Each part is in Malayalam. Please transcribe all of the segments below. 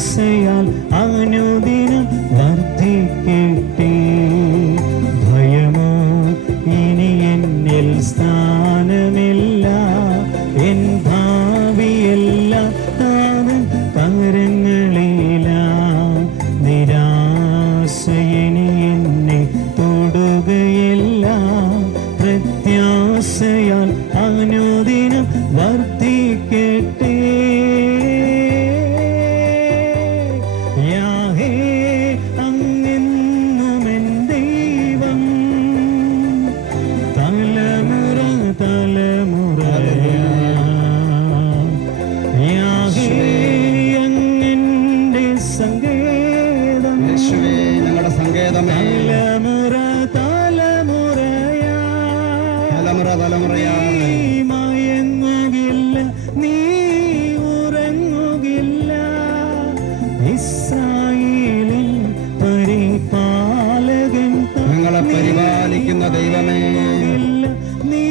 പ്രത്യാശയാൽ അനുദിനം വർദ്ധിക്കട്ടെ. ഭയമോ ഇനി എന്നിൽ സ്ഥാനമില്ല, എൻ ഭാവിയെല്ലാം താവൻ കരങ്ങളില. നിരാശ ഇനി എന്നെ തൊടുകയില്ല, പ്രത്യാശയാൽ അനുദിനം വർദ്ധിക്കട്ടെ. യാഹേ അങ്ങെന്നുമെൻ ദൈവം, തലമുറ തലമുറയാ. യാഹേ അങ്ങെന്റെ സങ്കേതം, ഞങ്ങളുടെ സങ്കേതമേ. തലമുറ തലമുറയാ, തലമുറ തലമുറയാ. മയങ്ങുകില്ല, നീ ഉറങ്ങുകില്ല. ഇസ്രായേലിൻ പരിപാലകൻ, ഞങ്ങളെ പരിപാലിക്കുന്ന ദൈവമേ, നീ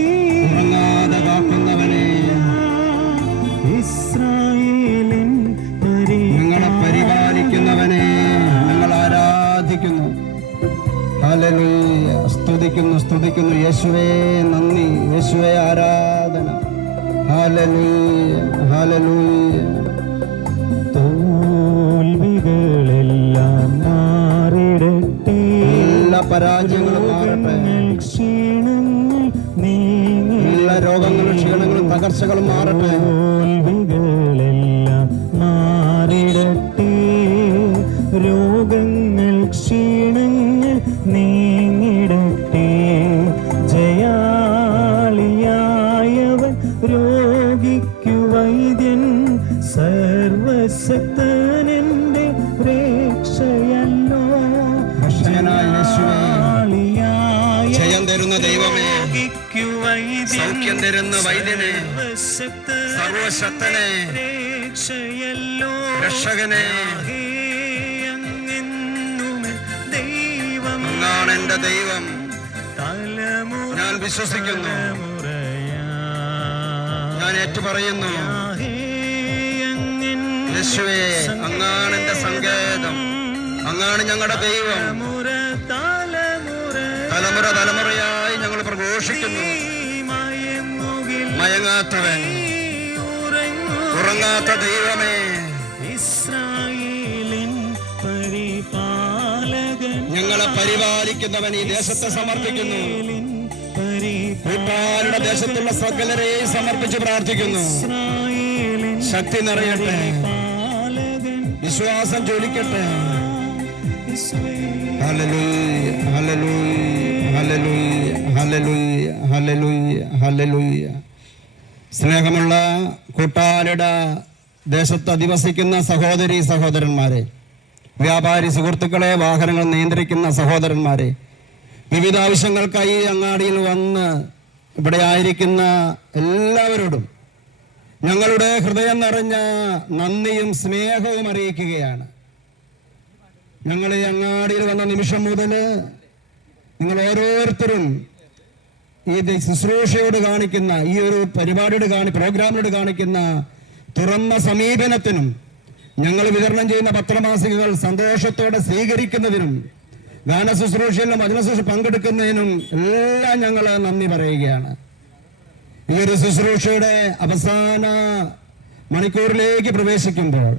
ഉറങ്ങാതെ കാക്കുന്നവനെ. ഇസ്രായേലിൻ ഞങ്ങളെ പരിപാലിക്കുന്നവനെ ഞങ്ങൾ ആരാധിക്കുന്നു. ഹല്ലേലൂയ. സ്തുതിക്കുന്നു സ്തുതിക്കുന്നു. യേശുവേ നന്ദി, യേശുവേ ആരാധന. Hallelujah hallelujah. തോൽവികളെല്ലാം മാറിടട്ടെ, എല്ലാ പരാജയങ്ങളും മാറട്ടെ, ക്ഷീണങ്ങൾ നീങ്ങി, എല്ലാ രോഗങ്ങളും ക്ഷീണങ്ങളും തകർച്ചകളും മാറട്ടെ. തോൽവികളെല്ലാം മാറിടട്ടെ, രോഗങ്ങൾ ക്ഷീണങ്ങൾ നീങ്ങിടട്ടെ. ജയാളിയായവൻ രോഗിക്കു വൈദ്യൻ, സർവശക്തനെന്റെ രക്ഷയല്ലോ. ജയം തരുന്ന ദൈവമേ, രോഗിക്കു വൈദ്യൻ, സൗഖ്യം തരുന്ന വൈദ്യനെ, സർവശക്തനെ, രക്ഷയല്ലോ. രക്ഷകനെ, ദൈവം, അങ്ങാണ് എന്റെ ദൈവം. തലമുറ ഞാൻ വിശ്വസിക്കുന്നു, ഞാൻ ഏറ്റുപറയുന്നു. യേശുവേ അങ്ങാണ് എന്റെ സങ്കേതം, അങ്ങാണ് ഞങ്ങളുടെ ദൈവം. തലമുറ തലമുറയായി ഞങ്ങൾ പ്രഘോഷിക്കുന്നു. മയങ്ങാത്തവൻ, ഉറങ്ങാത്ത ദൈവമേ, ഇസ്രായേലിൻ പരിപാലകൻ, ഞങ്ങളെ പരിപാലിക്കുന്നവൻ ഈ ദേശത്തെ സമർപ്പിക്കുന്നു. കൂട്ടാരുടെ ദേശത്തുള്ള സകലരെയും സമർപ്പിച്ച് പ്രാർത്ഥിക്കുന്നു. ശക്തി നിറയട്ടെ, വിശ്വാസം ജ്വലിക്കട്ടെ. ഹല്ലേലൂയ ഹല്ലേലൂയ ഹല്ലേലൂയ ഹല്ലേലൂയ ഹല്ലേലൂയ ഹല്ലേലൂയ. സ്നേഹമുള്ള കൂട്ടാരുടെ ദേശത്ത് അധിവസിക്കുന്ന സഹോദരി സഹോദരന്മാരെ, വ്യാപാരി സുഹൃത്തുക്കളെ, വാഹനങ്ങൾ നിയന്ത്രിക്കുന്ന സഹോദരന്മാരെ, വിവിധ ആവശ്യങ്ങൾക്കായി അങ്ങാടിയിൽ വന്ന് ഇവിടെ ആയിരിക്കുന്ന എല്ലാവരോടും ഞങ്ങളുടെ ഹൃദയം നിറഞ്ഞ നന്ദിയും സ്നേഹവും അറിയിക്കുകയാണ്. ഞങ്ങൾ ഈ അങ്ങാടിയിൽ വന്ന നിമിഷം മുതൽ നിങ്ങൾ ഓരോരുത്തരും ഈ ശുശ്രൂഷയോട് കാണിക്കുന്ന, ഈ ഒരു പരിപാടിയോട് പ്രോഗ്രാമിനോട് കാണിക്കുന്ന തുറന്ന സമീപനത്തിനും, ഞങ്ങൾ വിതരണം ചെയ്യുന്ന പത്രമാസികകൾ സന്തോഷത്തോടെ സ്വീകരിക്കുന്നതിനും, ഗാന ശുശ്രൂഷയിലും വചന ശുശ്രൂഷ പങ്കെടുക്കുന്നതിനും എല്ലാം ഞങ്ങൾ നന്ദി പറയുകയാണ്. ഈ ഒരു ശുശ്രൂഷയുടെ അവസാന മണിക്കൂറിലേക്ക് പ്രവേശിക്കുമ്പോൾ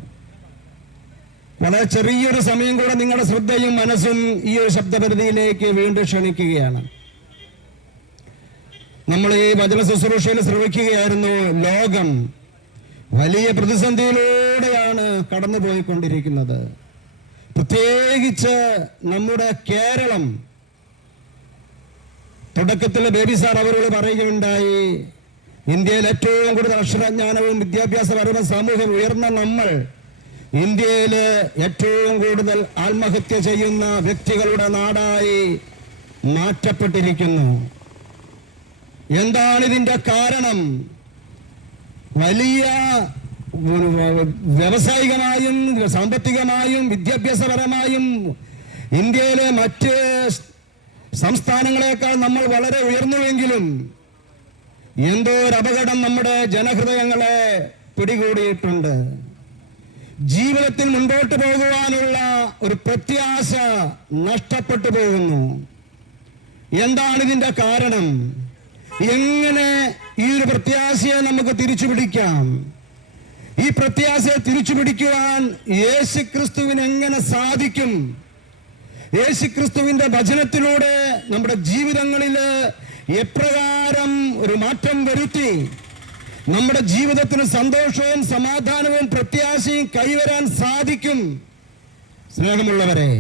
വളരെ ചെറിയൊരു സമയം കൂടെ നിങ്ങളുടെ ശ്രദ്ധയും മനസ്സും ഈ ഒരു ശബ്ദപരിധിയിലേക്ക് വീണ്ടും ക്ഷണിക്കുകയാണ്. നമ്മൾ ഈ വചന ശുശ്രൂഷയിൽ ശ്രമിക്കുകയായിരുന്നു. ലോകം വലിയ പ്രതിസന്ധിയിലൂടെയാണ് കടന്നുപോയിക്കൊണ്ടിരിക്കുന്നത്. പ്രത്യേകിച്ച് നമ്മുടെ കേരളം. തുടക്കത്തിൽ ബേബി സാർ അവരോട് പറയുകയുണ്ടായി, ഇന്ത്യയിൽ ഏറ്റവും കൂടുതൽ അക്ഷരജ്ഞാനവും വിദ്യാഭ്യാസപരവും സാമൂഹ്യം ഉയർന്ന നമ്മൾ ഇന്ത്യയിൽ ഏറ്റവും കൂടുതൽ ആത്മഹത്യ ചെയ്യുന്ന വ്യക്തികളുടെ നാടായി മാറ്റപ്പെട്ടിരിക്കുന്നു. എന്താണ് ഇതിന്റെ കാരണം? വലിയ വ്യാവസായികമായും സാമ്പത്തികമായും വിദ്യാഭ്യാസപരമായും ഇന്ത്യയിലെ മറ്റ് സംസ്ഥാനങ്ങളെക്കാൾ നമ്മൾ വളരെ ഉയർന്നുവെങ്കിലും എന്തോ ഒരു അപകടം നമ്മുടെ ജനഹൃദയങ്ങളെ പിടികൂടിയിട്ടുണ്ട്. ജീവിതത്തിൽ മുൻപോട്ട് പോകുവാനുള്ള ഒരു പ്രത്യാശ നഷ്ടപ്പെട്ടു പോകുന്നു. എന്താണ് ഇതിന്റെ കാരണം? എങ്ങനെ ഈ ഒരു പ്രത്യാശയെ നമുക്ക് തിരിച്ചു പിടിക്കാം? ഈ പ്രത്യാശയെ തിരിച്ചു പിടിക്കുവാൻ യേശുക്രിസ്തുവിന് എങ്ങനെ സാധിക്കും? യേശുക്രിസ്തുവിന്റെ വചനത്തിലൂടെ നമ്മുടെ ജീവിതങ്ങളിൽ എപ്രകാരം ഒരു മാറ്റം വരുത്തി നമ്മുടെ ജീവിതത്തിന് സന്തോഷവും സമാധാനവും പ്രത്യാശയും കൈവരാൻ സാധിക്കും? സ്നേഹമുള്ളവരെ,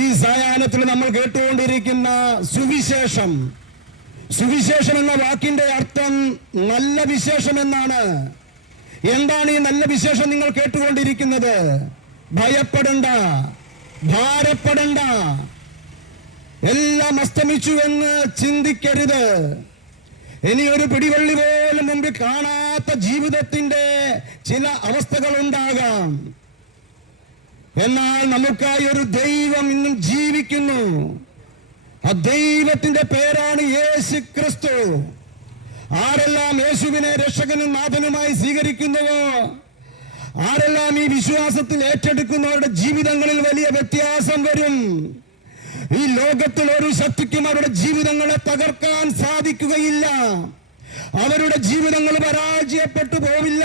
ഈ സായാഹ്നത്തിൽ നമ്മൾ കേട്ടുകൊണ്ടിരിക്കുന്ന സുവിശേഷം, സുവിശേഷം എന്ന വാക്കിന്റെ അർത്ഥം നല്ല വിശേഷം എന്നാണ്. എന്താണ് ഈ നല്ല വിശേഷം നിങ്ങൾ കേട്ടുകൊണ്ടിരിക്കുന്നത്? ഭയപ്പെടണ്ട, ഭാരപ്പെടണ്ട, എല്ലാം അസ്തമിച്ചു എന്ന് ചിന്തിക്കരുത്. ഇനി ഒരു പിടിവള്ളി പോലും മുമ്പിൽ കാണാത്ത ജീവിതത്തിന്റെ ചില അവസ്ഥകൾ ഉണ്ടാകാം. എന്നാൽ നമുക്കായി ഒരു ദൈവം ഇന്നും ജീവിക്കുന്നു. ആ ദൈവത്തിന്റെ പേരാണ് യേശു ക്രിസ്തു. ആരെല്ലാം യേശുവിനെ രക്ഷകനും നാഥനുമായി സ്വീകരിക്കുന്നുവോ, ആരെല്ലാം ഈ വിശ്വാസത്തിൽ ഏറ്റെടുക്കുന്നവരുടെ ജീവിതങ്ങളിൽ വലിയ വ്യത്യാസം വരും. ഈ ലോകത്തിൽ ഒരു ശക്തിക്കും അവരുടെ ജീവിതങ്ങളെ തകർക്കാൻ സാധിക്കുകയില്ല. അവരുടെ ജീവിതങ്ങൾ പരാജയപ്പെട്ടു പോവില്ല.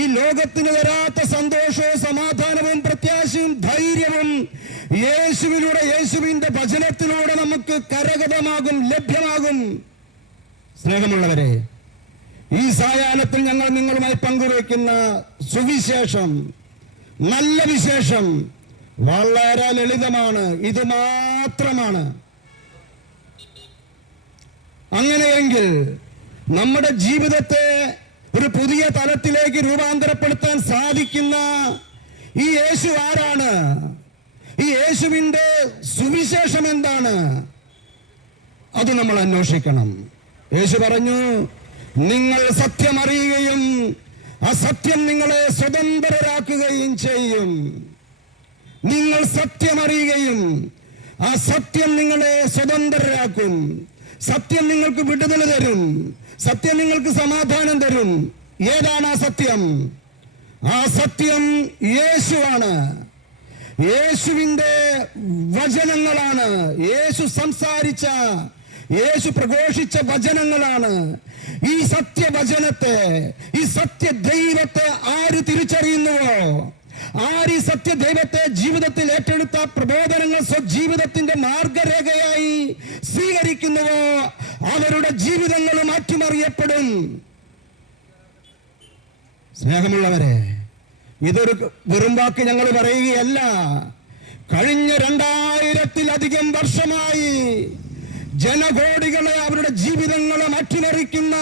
ഈ ലോകത്തിന് വരാത്ത സന്തോഷവും സമാധാനവും പ്രത്യാശയും ധൈര്യവും യേശുവിലൂടെ, യേശുവിന്റെ വചനത്തിലൂടെ നമുക്ക് കരഗതമാകും, ലഭ്യമാകും. സ്നേഹമുള്ളവരെ, ഈ സായാഹ്നത്തിൽ ഞങ്ങൾ നിങ്ങളുമായി പങ്കുവയ്ക്കുന്ന സുവിശേഷം, നല്ല വിശേഷം വളരെ ലളിതമാണ്. ഇത് മാത്രമാണ്. അങ്ങനെയെങ്കിൽ നമ്മുടെ ജീവിതത്തെ ഒരു പുതിയ തലത്തിലേക്ക് രൂപാന്തരപ്പെടുത്താൻ സാധിക്കുന്ന ഈ യേശു ആരാണ്? ഈ യേശുവിന്റെ സുവിശേഷം എന്താണ്? അത് നമ്മൾ അന്വേഷിക്കണം. യേശു പറഞ്ഞു, നിങ്ങൾ സത്യം അറിയുകയും ആ സത്യം നിങ്ങളെ സ്വതന്ത്രരാക്കുകയും ചെയ്യും. നിങ്ങൾ സത്യം അറിയുകയും ആ സത്യം നിങ്ങളെ സ്വതന്ത്രരാക്കും. സത്യം നിങ്ങൾക്ക് വിടുതൽ തരും. സത്യം നിങ്ങൾക്ക് സമാധാനം തരും. ഏതാണ് ആ സത്യം? ആ സത്യം യേശുവാണ്. യേശുവിന്റെ വചനങ്ങളാണ്. യേശു സംസാരിച്ച, യേശു പ്രഘോഷിച്ച വചനങ്ങളാണ്. ഈ സത്യവചനത്തെ, ഈ സത്യ ദൈവത്തെ ആര് തിരിച്ചറിയുന്നുവോ, ആര് ഈ സത്യ ദൈവത്തെ ജീവിതത്തിൽ ഏറ്റെടുത്ത പ്രബോധനങ്ങൾ സ്വജീവിതത്തിന്റെ മാർഗരേഖയായി സ്വീകരിക്കുന്നുവോ, അവരുടെ ജീവിതങ്ങൾ മാറ്റിമറിയപ്പെടും. സ്നേഹമുള്ളവരെ, ഇതൊരു വെറും വാക്ക് ഞങ്ങൾ പറയുകയല്ല. കഴിഞ്ഞ 2000-ലധികം വർഷമായി ജനകോടികളെ അവരുടെ ജീവിതങ്ങളെ മാറ്റിമറിക്കുന്ന,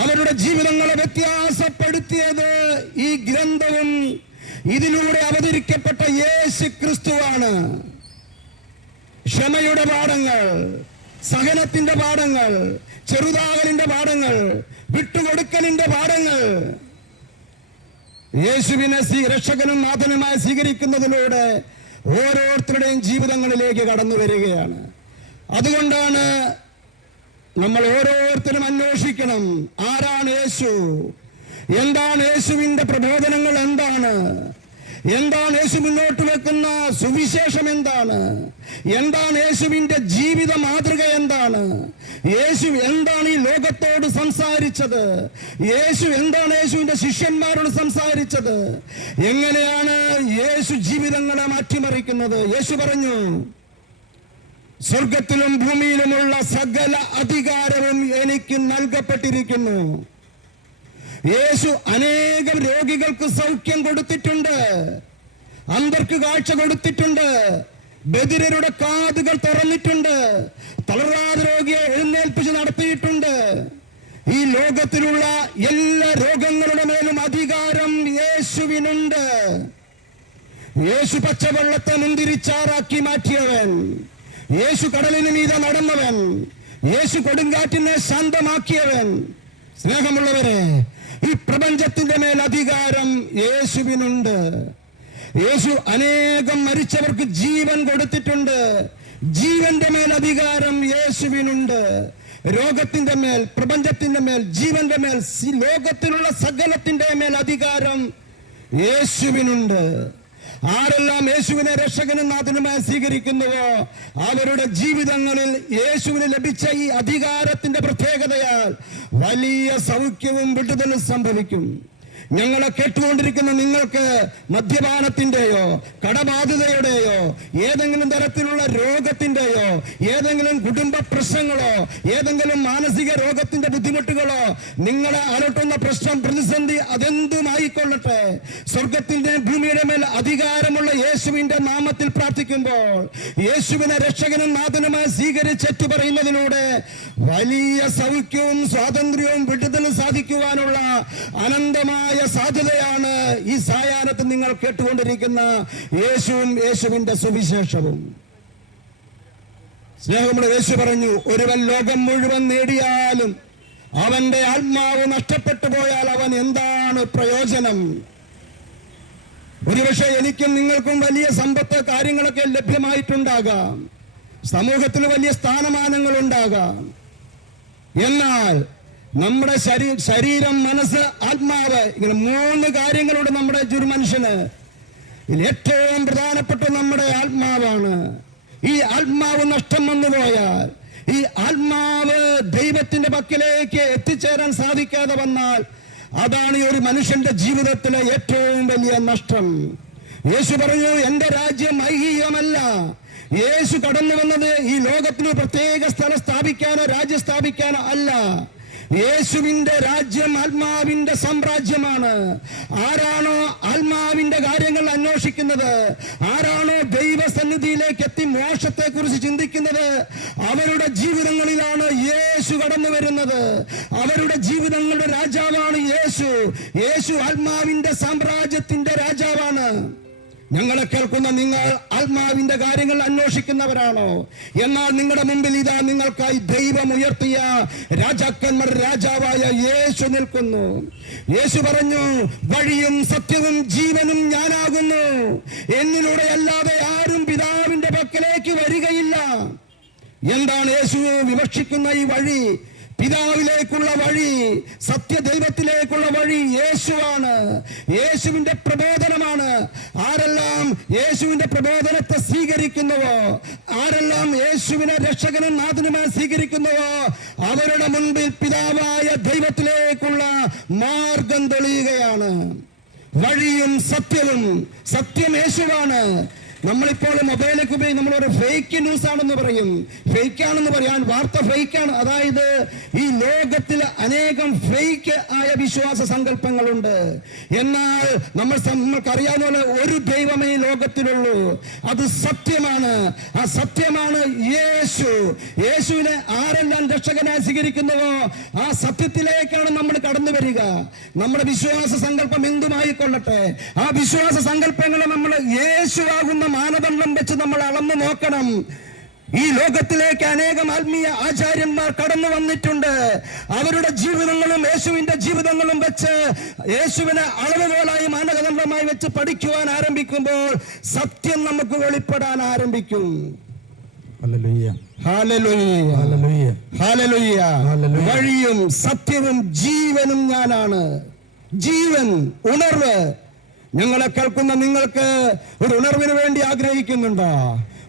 അവരുടെ ജീവിതങ്ങളെ വ്യത്യാസപ്പെടുത്തിയത് ഈ ഗ്രന്ഥവും ഇതിലൂടെ അവതരിക്കപ്പെട്ട യേശു ക്രിസ്തുവാണ്. ക്ഷമയുടെ പാഠങ്ങൾ, സഹനത്തിന്റെ പാഠങ്ങൾ, ചെറുതാകലിന്റെ പാഠങ്ങൾ, വിട്ടുകൊടുക്കലിന്റെ പാഠങ്ങൾ യേശുവിനെ രക്ഷകനും നാഥനുമായി സ്വീകരിക്കുന്നതിലൂടെ ഓരോരുത്തരുടെയും ജീവിതങ്ങളിലേക്ക് കടന്നു വരികയാണ്. അതുകൊണ്ടാണ് നമ്മൾ ഓരോരുത്തരും അന്വേഷിക്കണം, ആരാണ് യേശു? എന്താണ് യേശുവിന്റെ പ്രബോധനങ്ങൾ? എന്താണ് യേശു മുന്നോട്ട് വെക്കുന്ന സുവിശേഷം? എന്താണ് യേശുവിന്റെ ജീവിത മാതൃക? യേശു എന്താണ് ഈ ലോകത്തോട് സംസാരിച്ചത്? എന്താണ് യേശുവിന്റെ ശിഷ്യന്മാരോട് സംസാരിച്ചത്? എങ്ങനെയാണ് യേശു ജീവിതങ്ങളെ മാറ്റിമറിക്കുന്നത്? യേശു പറഞ്ഞു, സ്വർഗത്തിലും ഭൂമിയിലുമുള്ള സകല അധികാരവും എനിക്ക് നൽകപ്പെട്ടിരിക്കുന്നു. യേശു അനേകം രോഗികൾക്ക് സൗഖ്യം കൊടുത്തിട്ടുണ്ട്, അന്ധർക്ക് കാഴ്ച കൊടുത്തിട്ടുണ്ട്, ബധിരരുടെ കാതുകൾ തുറന്നിട്ടുണ്ട്, തളരാതെ രോഗിയെ എഴുന്നേൽപ്പിച്ച് നടത്തിയിട്ടുണ്ട്. ഈ ലോകത്തിലുള്ള എല്ലാ രോഗങ്ങളുടെ മേലും അധികാരം യേശുവിനുണ്ട്. യേശു പച്ചവെള്ളത്തെ മുന്തിരിച്ചാറാക്കി മാറ്റിയവൻ, യേശു കടലിന് മീതെ നടന്നവൻ, യേശു കൊടുങ്കാറ്റിനെ ശാന്തമാക്കിയവൻ. സ്നേഹമുള്ളവരെ, ഈ പ്രപഞ്ചത്തിന്റെ മേൽ അധികാരം യേശുവിനുണ്ട്. യേശു അനേകം മരിച്ചവർക്ക് ജീവൻ കൊടുത്തിട്ടുണ്ട്. ജീവന്റെ മേൽ അധികാരം യേശുവിനുണ്ട്. രോഗത്തിന്റെ മേൽ, പ്രപഞ്ചത്തിന്റെ മേൽ, ജീവന്റെ മേൽ, ലോകത്തിലുള്ള സകലത്തിന്റെ മേൽ അധികാരം യേശുവിനുണ്ട്. ആരെല്ലാം യേശുവിനെ രക്ഷകനും നാഥനുമായി സ്വീകരിക്കുന്നുവോ അവരുടെ ജീവിതങ്ങളിൽ യേശുവിന് ലഭിച്ച ഈ അധികാരത്തിന്റെ പ്രത്യേകതയാൽ വലിയ സൗഖ്യവും വിടുതലും സംഭവിക്കും. ഞങ്ങളെ കേട്ടുകൊണ്ടിരിക്കുന്ന നിങ്ങൾക്ക് മദ്യപാനത്തിന്റെയോ കടബാധിതയുടെയോ ഏതെങ്കിലും തരത്തിലുള്ള രോഗത്തിന്റെയോ ഏതെങ്കിലും കുടുംബ പ്രശ്നങ്ങളോ ഏതെങ്കിലും മാനസിക രോഗത്തിന്റെ ബുദ്ധിമുട്ടുകളോ നിങ്ങളെ അലട്ടുന്ന പ്രശ്നം പ്രതിസന്ധി അതെന്തുമായിക്കൊള്ളട്ടെ, സ്വർഗത്തിന്റെ ഭൂമിയുടെ മേൽ അധികാരമുള്ള യേശുവിന്റെ നാമത്തിൽ പ്രാർത്ഥിക്കുമ്പോൾ യേശുവിനെ രക്ഷകനും നാഥനുമായി സ്വീകരിച്ചെറ്റു പറയുന്നതിലൂടെ വലിയ സൗഖ്യവും സ്വാതന്ത്ര്യവും വിടുതലും സാധിക്കുവാനുള്ള അനന്തമായ സാധ്യതയാണ് ഈ സായാഹ്നത്തിൽ നിങ്ങൾ കേട്ടുകൊണ്ടിരിക്കുന്ന യേശുവും യേശുവിന്റെ സുവിശേഷവും. സ്നേഹമുള്ള യേശു പറഞ്ഞു, ഒരുവൻ ലോകം മുഴുവൻ നേടിയാലും അവന്റെ ആത്മാവ് നഷ്ടപ്പെട്ടു പോയാൽ അവൻ എന്താണ് പ്രയോജനം? ഒരുപക്ഷെ എനിക്കും നിങ്ങൾക്കും വലിയ സമ്പത്ത് കാര്യങ്ങളൊക്കെ ലഭ്യമായിട്ടുണ്ടാകാം, സമൂഹത്തിൽ വലിയ സ്ഥാനമാനങ്ങൾ ഉണ്ടാകാം. എന്നാൽ നമ്മുടെ ശരീരം, മനസ്സ്, ആത്മാവ്, ഇങ്ങനെ 3 കാര്യങ്ങളുടെ നമ്മുടെ ഒരു മനുഷ്യന് ഏറ്റവും പ്രധാനപ്പെട്ട നമ്മുടെ ആത്മാവാണ്. ഈ ആത്മാവ് നഷ്ടം വന്നു പോയാൽ, ഈ ആത്മാവ് ദൈവത്തിന്റെ പക്കലേക്ക് എത്തിച്ചേരാൻ സാധിക്കാതെ വന്നാൽ അതാണ് ഈ ഒരു മനുഷ്യന്റെ ജീവിതത്തിലെ ഏറ്റവും വലിയ നഷ്ടം. യേശു പറഞ്ഞു, എന്റെ രാജ്യം ഐഹികമല്ല. യേശു കടന്നു വന്നത് ഈ ലോകത്തിന് പ്രത്യേക സ്ഥലം സ്ഥാപിക്കാനോ രാജ്യം സ്ഥാപിക്കാനോ അല്ല. യേശുവിന്റെ രാജ്യം ആത്മാവിന്റെ സാമ്രാജ്യമാണ്. ആരാണോ ആത്മാവിന്റെ കാര്യങ്ങൾ അന്വേഷിക്കുന്നത്, ആരാണോ ദൈവസന്നിധിയിലേക്ക് എത്തി മോക്ഷത്തെ കുറിച്ച് ചിന്തിക്കുന്നത്, അവരുടെ ജീവിതങ്ങളിലാണ് യേശു കടന്നു വരുന്നത്. അവരുടെ ജീവിതങ്ങളുടെ രാജാവാണ് യേശു. യേശു ആത്മാവിന്റെ സാമ്രാജ്യത്തിന്റെ രാജാവാണ്. ഞങ്ങളെ കേൾക്കുന്ന നിങ്ങൾ ആത്മാവിന്റെ കാര്യങ്ങൾ അന്വേഷിക്കുന്നവരാണോ? എന്നാൽ നിങ്ങളുടെ മുമ്പിൽ ഇതാ നിങ്ങൾക്കായി ദൈവം ഉയർത്തിയ രാജാക്കന്മാർ രാജാവായ യേശു നിൽക്കുന്നു. യേശു പറഞ്ഞു, വഴിയും സത്യവും ജീവനും ഞാനാകുന്നു, എന്നിലൂടെ അല്ലാതെ ആരും പിതാവിന്റെ പക്കലേക്ക് വരികയില്ല. എന്താണ് യേശു വിവക്ഷിക്കുന്ന ഈ വഴി? പിതാവിലേക്കുള്ള വഴി, സത്യദൈവത്തിലേക്കുള്ള വഴി യേശുവാണ്. യേശുവിന്റെ പ്രബോധനമാണ്. ആരെല്ലാം യേശുവിന്റെ പ്രബോധനത്തെ സ്വീകരിക്കുന്നുവോ, ആരെല്ലാം യേശുവിനെ രക്ഷകനും നാഥനുമായി സ്വീകരിക്കുന്നുവോ അവരുടെ മുൻപിൽ പിതാവായ ദൈവത്തിലേക്കുള്ള മാർഗം തെളിയുകയാണ്. വഴിയും സത്യവും. സത്യം യേശുവാണ്. നമ്മളിപ്പോൾ മൊബൈലൊക്കെ ഉപയോഗിച്ച് നമ്മളൊരു ഫേക്ക് ന്യൂസ് ആണെന്ന് പറയും. ഫേക്കാണെന്ന് പറയാൻ വാർത്ത ഫേക്കാണ്. അതായത് ഈ ലോകത്തിൽ അനേകം ഫേക്ക് ആയ വിശ്വാസ സങ്കല്പങ്ങളുണ്ട്. എന്നാൽ നമ്മൾക്കറിയാവുന്ന പോലെ ഒരു ദൈവമേ ലോകത്തിലുള്ളൂ, അത് സത്യമാണ്. ആ സത്യമാണ് യേശു. യേശുവിനെ ആരെല്ലാം രക്ഷകനായി സ്വീകരിക്കുന്നുവോ ആ സത്യത്തിലേക്കാണ് നമ്മൾ കടന്നു വരിക. നമ്മുടെ വിശ്വാസ സങ്കല്പം എന്തുമായിക്കൊള്ളട്ടെ, ആ വിശ്വാസ സങ്കല്പങ്ങളെ നമ്മൾ യേശുവാകുന്ന മാനദണ്ഡം വെച്ച് നമ്മൾ അളന്നു നോക്കണം. ഈ ലോകത്തിലേക്ക് അനേകം ആത്മീയ ആചാര്യന്മാർ കടന്നു വന്നിട്ടുണ്ട്. അവരുടെ ജീവിതങ്ങളും യേശുവിന്റെ ജീവിതങ്ങളും വെച്ച് യേശുവിനെ അളവുകോലായി മാനദണ്ഡമായി വെച്ച് പഠിക്കുവാൻ ആരംഭിക്കുമ്പോൾ സത്യം നമുക്ക് വെളിപ്പെടാൻ ആരംഭിക്കും. ഹല്ലേലൂയ, ഹല്ലേലൂയ, ഹല്ലേലൂയ, ഹല്ലേലൂയ. ഹല്ലേലൂയ. വഴിയും സത്യവും ജീവനും ഞാനാണ്. ജീവൻ, ഉണർവ്. ഞങ്ങളെ കേൾക്കുന്ന നിങ്ങൾക്ക് ഒരു ഉണർവിന് വേണ്ടി ആഗ്രഹിക്കുന്നുണ്ടോ?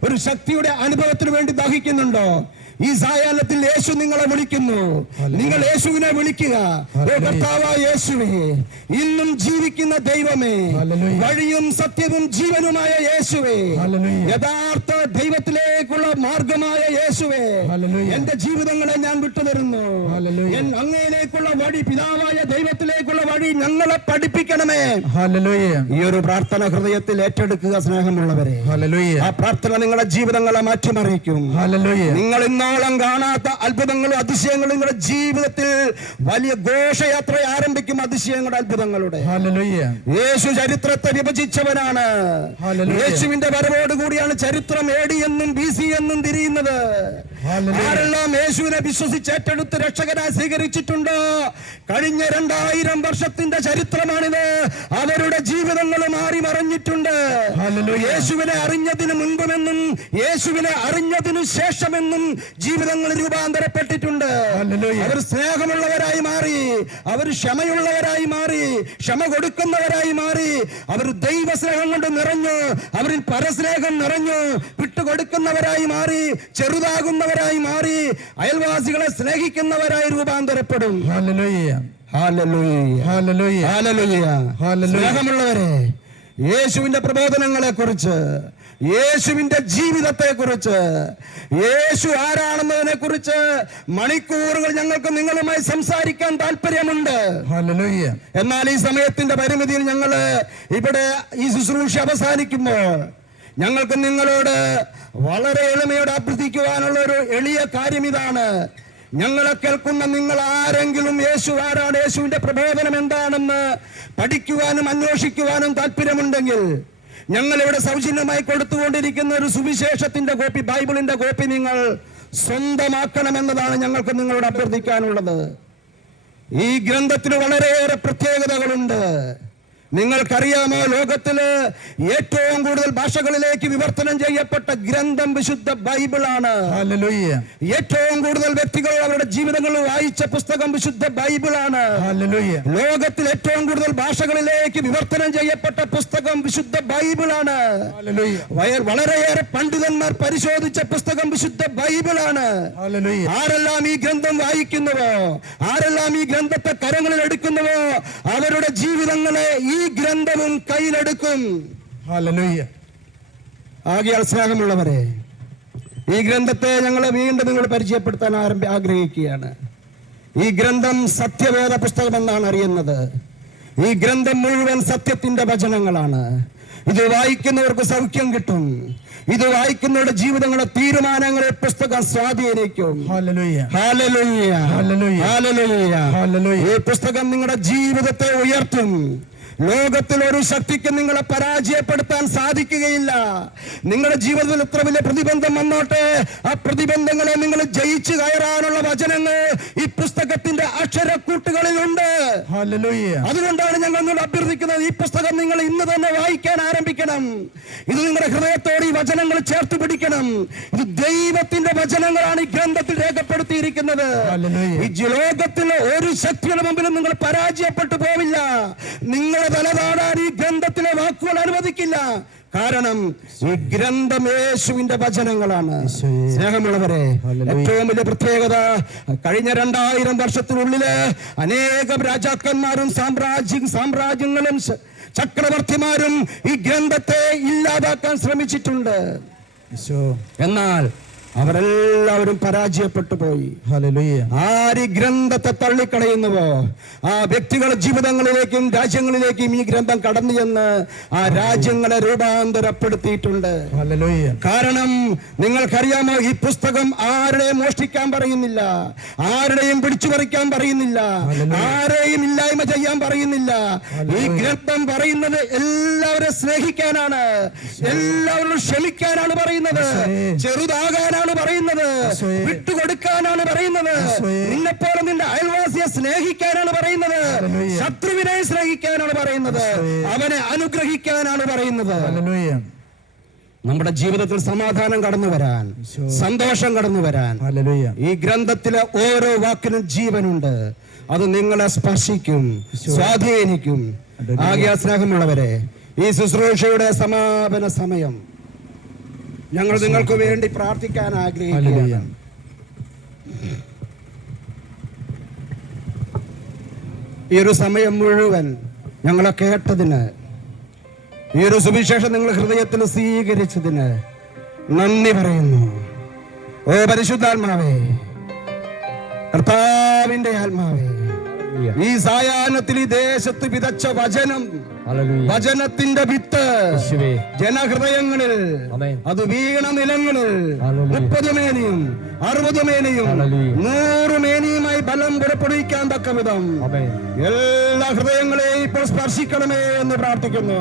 ഒരു ശക്തിയുടെ അനുഭവത്തിന് വേണ്ടി ദാഹിക്കുന്നുണ്ടോ? ഈ സായാഹ്നത്തിൽ യേശു നിങ്ങളെ വിളിക്കുന്നു. നിങ്ങൾ യേശുവിനെ വിളിക്കുക. കർത്താവായ യേശുവേ, ഇന്നും ജീവിക്കുന്ന ദൈവമേ, വഴിയും സത്യവും ജീവനുമായ യേശുവേ, യഥാർത്ഥ ദൈവത്തിലേക്കുള്ള മാർഗമായ യേശുവേ, എന്റെ ജീവിതങ്ങളെ ഞാൻ വിട്ടുതരുന്നു. അങ്ങയിലേക്കുള്ള വഴി, പിതാവായ ദൈവത്തിലേക്കുള്ള വഴി ഞങ്ങളെ പഠിപ്പിക്കണമേ. ഈ ഒരു പ്രാർത്ഥന ഹൃദയത്തിൽ ഏറ്റെടുക്കുക സ്നേഹമുള്ളവരെ. ആ പ്രാർത്ഥന നിങ്ങളുടെ ജീവിതങ്ങളെ മാറ്റിമറിയിക്കും. നിങ്ങൾ ഇന്നോളം കാണാത്ത അത്ഭുതങ്ങളും അതിശയങ്ങളും നിങ്ങളുടെ ജീവിതത്തിൽ വലിയ ഘോഷയാത്ര ആരംഭിക്കും. അതിശയങ്ങളുടെ അത്ഭുതങ്ങളുടെ. യേശു ചരിത്രത്തെ വിഭജിച്ചവനാണ്. യേശുവിന്റെ വരവോട് കൂടിയാണ് ചരിത്രം AD എന്നും BC എന്നും തിരിയുന്നത്. ആരെല്ലാം യേശുവിനെ വിശ്വസിച്ച് ഏറ്റെടുത്ത് രക്ഷകനായി സ്വീകരിച്ചിട്ടുണ്ടോ? കഴിഞ്ഞ 2000 വർഷത്തിന്റെ ചരിത്രമാണിത്. അവരുടെ ജീവിതങ്ങൾ മാറി മറിഞ്ഞിട്ടുണ്ട്. യേശുവിനെ അറിഞ്ഞതിന് മുൻപെന്നും യേശുവിനെ അറിഞ്ഞതിനു ശേഷമെന്നും ജീവിതങ്ങൾ രൂപാന്തരപ്പെട്ടിട്ടുണ്ട്. അവർ സ്നേഹമുള്ളവരായി മാറി, അവർ ക്ഷമയുള്ളവരായി മാറി, ക്ഷമ കൊടുക്കുന്നവരായി മാറി, അവർ ദൈവസ്നേഹം കൊണ്ട് നിറഞ്ഞു, അവരിൽ പരസ്നേഹം നിറഞ്ഞു, വിട്ടുകൊടുക്കുന്നവരായി മാറി, ചെറുതാകുന്നവരായി മാറി, അയൽവാസികളെ സ്നേഹിക്കുന്നവരായി രൂപാന്തരപ്പെടും. സ്നേഹമുള്ളവരെ, യേശുവിന്റെ പ്രബോധനങ്ങളെ കുറിച്ച്, യേശുവിന്റെ ജീവിതത്തെ കുറിച്ച്, യേശു ആരാണെന്നതിനെ കുറിച്ച് മണിക്കൂറുകൾ ഞങ്ങൾക്ക് നിങ്ങളുമായി സംസാരിക്കാൻ താല്പര്യമുണ്ട്. എന്നാൽ ഈ സമയത്തിന്റെ പരിമിതിയിൽ ഞങ്ങൾ ഇവിടെ ഈ ശുശ്രൂഷ അവസാനിക്കുമ്പോൾ ഞങ്ങൾക്ക് നിങ്ങളോട് വളരെ എളിമയോടെ അഭ്യർത്ഥിക്കുവാനുള്ള ഒരു എളിയ കാര്യം ഇതാണ്. ഞങ്ങളെ കേൾക്കുന്ന നിങ്ങൾ ആരെങ്കിലും യേശു ആരാണ്, യേശുവിന്റെ പ്രബോധനം എന്താണെന്ന് പഠിക്കുവാനും അന്വേഷിക്കുവാനും താല്പര്യമുണ്ടെങ്കിൽ ഞങ്ങളിവിടെ സൗജന്യമായി കൊടുത്തുകൊണ്ടിരിക്കുന്ന ഒരു സുവിശേഷത്തിന്റെ കോപ്പി, ബൈബിളിന്റെ കോപ്പി നിങ്ങൾ സ്വന്തമാക്കണമെന്നതാണ് ഞങ്ങൾക്ക് നിങ്ങളോട് അഭ്യർത്ഥിക്കാനുള്ളത്. ഈ ഗ്രന്ഥത്തിന് വളരെയേറെ പ്രത്യേകതകളുണ്ട്. നിങ്ങൾക്കറിയാമോ, ലോകത്തില് ഏറ്റവും കൂടുതൽ ഭാഷകളിലേക്ക് വിവർത്തനം ചെയ്യപ്പെട്ട ഗ്രന്ഥം വിശുദ്ധ ബൈബിളാണ്. ഏറ്റവും കൂടുതൽ വ്യക്തികൾ അവരുടെ ജീവിതങ്ങളിൽ വായിച്ച പുസ്തകം വിശുദ്ധ ബൈബിളാണ്. ലോകത്തിൽ ഏറ്റവും കൂടുതൽ ഭാഷകളിലേക്ക് വിവർത്തനം ചെയ്യപ്പെട്ട പുസ്തകം വിശുദ്ധ ബൈബിളാണ്. വളരെയേറെ പണ്ഡിതന്മാർ പരിശോധിച്ച പുസ്തകം വിശുദ്ധ ബൈബിളാണ്. ആരെല്ലാം ഈ ഗ്രന്ഥം വായിക്കുന്നുവോ, ആരെല്ലാം ഈ ഗ്രന്ഥത്തെ കരങ്ങളിൽ എടുക്കുന്നുവോ, അവരുടെ ജീവിതങ്ങളെ ഈ ഗ്രന്ഥവും കയ്യിലെടുക്കും. ആകയാൽ സ്നേഹമുള്ളവരെ, ഈ ഗ്രന്ഥത്തെ ഞങ്ങൾ വീണ്ടും നിങ്ങൾ പരിചയപ്പെടുത്താൻ ആഗ്രഹിക്കുകയാണ്. ഈ ഗ്രന്ഥം സത്യവേദ പുസ്തകമെന്നാണ് അറിയുന്നത്. ഈ ഗ്രന്ഥം മുഴുവൻ സത്യത്തിന്റെ വചനങ്ങളാണ്. ഇത് വായിക്കുന്നവർക്ക് സൗഖ്യം കിട്ടും. ഇത് വായിക്കുന്നവരുടെ ജീവിതങ്ങളെ, തീരുമാനങ്ങളെ പുസ്തകം സ്വാധീനിക്കും. ഈ പുസ്തകം നിങ്ങളുടെ ജീവിതത്തെ ഉയർത്തും. ലോകത്തിൽ ഒരു ശക്തിക്ക് നിങ്ങളെ പരാജയപ്പെടുത്താൻ സാധിക്കുകയില്ല. നിങ്ങളുടെ ജീവിതത്തിൽ എത്ര വലിയ പ്രതിബന്ധം വന്നോട്ടെ, ആ പ്രതിബന്ധങ്ങളെ നിങ്ങൾ ജയിച്ചു കയറാനുള്ള വചനങ്ങൾ ഈ പുസ്തകത്തിന്റെ അക്ഷരക്കൂട്ടുകളിലുണ്ട്. അതുകൊണ്ടാണ് ഞങ്ങൾ നിങ്ങളോട് അഭ്യർത്ഥിക്കുന്നത്, ഈ പുസ്തകം നിങ്ങൾ ഇന്ന് തന്നെ വായിക്കാൻ ആരംഭിക്കണം. ഇത് നിങ്ങളുടെ ഹൃദയത്തോട് ഈ വചനങ്ങൾ ചേർത്ത് പിടിക്കണം. ഇത് ദൈവത്തിന്റെ വചനങ്ങളാണ് ഈ ഗ്രന്ഥത്തിൽ രേഖപ്പെടുത്തിയിരിക്കുന്നത്. ഈ ലോകത്തിൽ ഒരു ശക്തിയുടെ മുമ്പിലും നിങ്ങൾ പരാജയപ്പെട്ടു പോവില്ല. നിങ്ങളെ തലതാടാൻ ഈ ഗ്രന്ഥത്തിലെ വാക്കുകൾ അനുവദിക്കില്ല. കാരണം ഈ ഗ്രന്ഥം യേശുവിന്റെ വചനങ്ങളാണ്. സ്നേഹമുള്ളവരെ, ഏറ്റവും വലിയ പ്രത്യേകത, കഴിഞ്ഞ 2000 വർഷത്തിനുള്ളില് അനേകം രാജാക്കന്മാരും സാമ്രാജ്യങ്ങളും ചക്രവർത്തിമാരും ഈ ഗ്രന്ഥത്തെ ഇല്ലാതാക്കാൻ ശ്രമിച്ചിട്ടുണ്ട്. എന്നാൽ അവരെല്ലാവരും പരാജയപ്പെട്ടു പോയി. ആര് ഗ്രന്ഥത്തെ തള്ളിക്കളയുന്നുവോ ആ വ്യക്തികളുടെ ജീവിതങ്ങളിലേക്കും രാജ്യങ്ങളിലേക്കും ഈ ഗ്രന്ഥം കടന്നു ചെന്ന് ആ രാജ്യങ്ങളെ രൂപാന്തരപ്പെടുത്തിയിട്ടുണ്ട്. കാരണം നിങ്ങൾക്കറിയാമോ, ഈ പുസ്തകം ആരുടെയും മോഷ്ടിക്കാൻ പറയുന്നില്ല, ആരുടെയും പിടിച്ചു പറിക്കാൻ പറയുന്നില്ല, ആരെയും ഇല്ലായ്മ ചെയ്യാൻ പറയുന്നില്ല. ഈ ഗ്രന്ഥം പറയുന്നത് എല്ലാവരെയും സ്നേഹിക്കാനാണ്, എല്ലാവരും ക്ഷമിക്കാനാണ് പറയുന്നത്, ചെറുതാകാനാണ് പറയുന്നത്, വിട്ടുകൊടുക്കാനാണ് പറയുന്നത്, നിന്നെപ്പോലെ നിന്റെ അയൽവാസിയെ സ്നേഹിക്കാനാണ് പറയുന്നത്, ശത്രുവിനെ സ്നേഹിക്കാനാണ് പറയുന്നത്, അവനെ അനുഗ്രഹിക്കാനാണ് പറയുന്നത്. നമ്മുടെ ജീവിതത്തിൽ സമാധാനം കടന്നു വരാൻ, സന്തോഷം കടന്നു വരാൻ ഈ ഗ്രന്ഥത്തിലെ ഓരോ വാക്കിനും ജീവനുണ്ട്. അത് നിങ്ങളെ സ്പർശിക്കും, സ്വാധീനിക്കും. ആകയാൽ സ്നേഹമുള്ളവരെ, ഈ ശുശ്രൂഷയുടെ സമാപന സമയം ഞങ്ങൾ നിങ്ങൾക്ക് വേണ്ടി പ്രാർത്ഥിക്കാൻ ആഗ്രഹിക്കുകയാണ്. ഈ ഒരു സമയം മുഴുവൻ ഞങ്ങളെ കേട്ടതിന്, ഈ ഒരു സുവിശേഷം നിങ്ങൾ ഹൃദയത്തിൽ സ്വീകരിച്ചതിന് നന്ദി പറയുന്നു. ഓ പരിശുദ്ധാത്മാവേ, കർത്താവിന്റെ ആത്മാവേ, ഈ സായാഹ്നത്തിൽ ഈ ദേശത്ത് വിതച്ച വചനം, വചനത്തിന്റെ വിത്ത് ജനഹൃദയങ്ങളിൽ അത് വീണ നിലങ്ങളിൽ 30 മേനിയും 60 മേനിയും 100 മേനിയുമായി ബലം പുറപ്പെടുവിക്കാൻ തക്ക വിധം എല്ലാ ഹൃദയങ്ങളെയും ഇപ്പോൾ സ്പർശിക്കണമേ എന്ന് പ്രാർത്ഥിക്കുന്നു.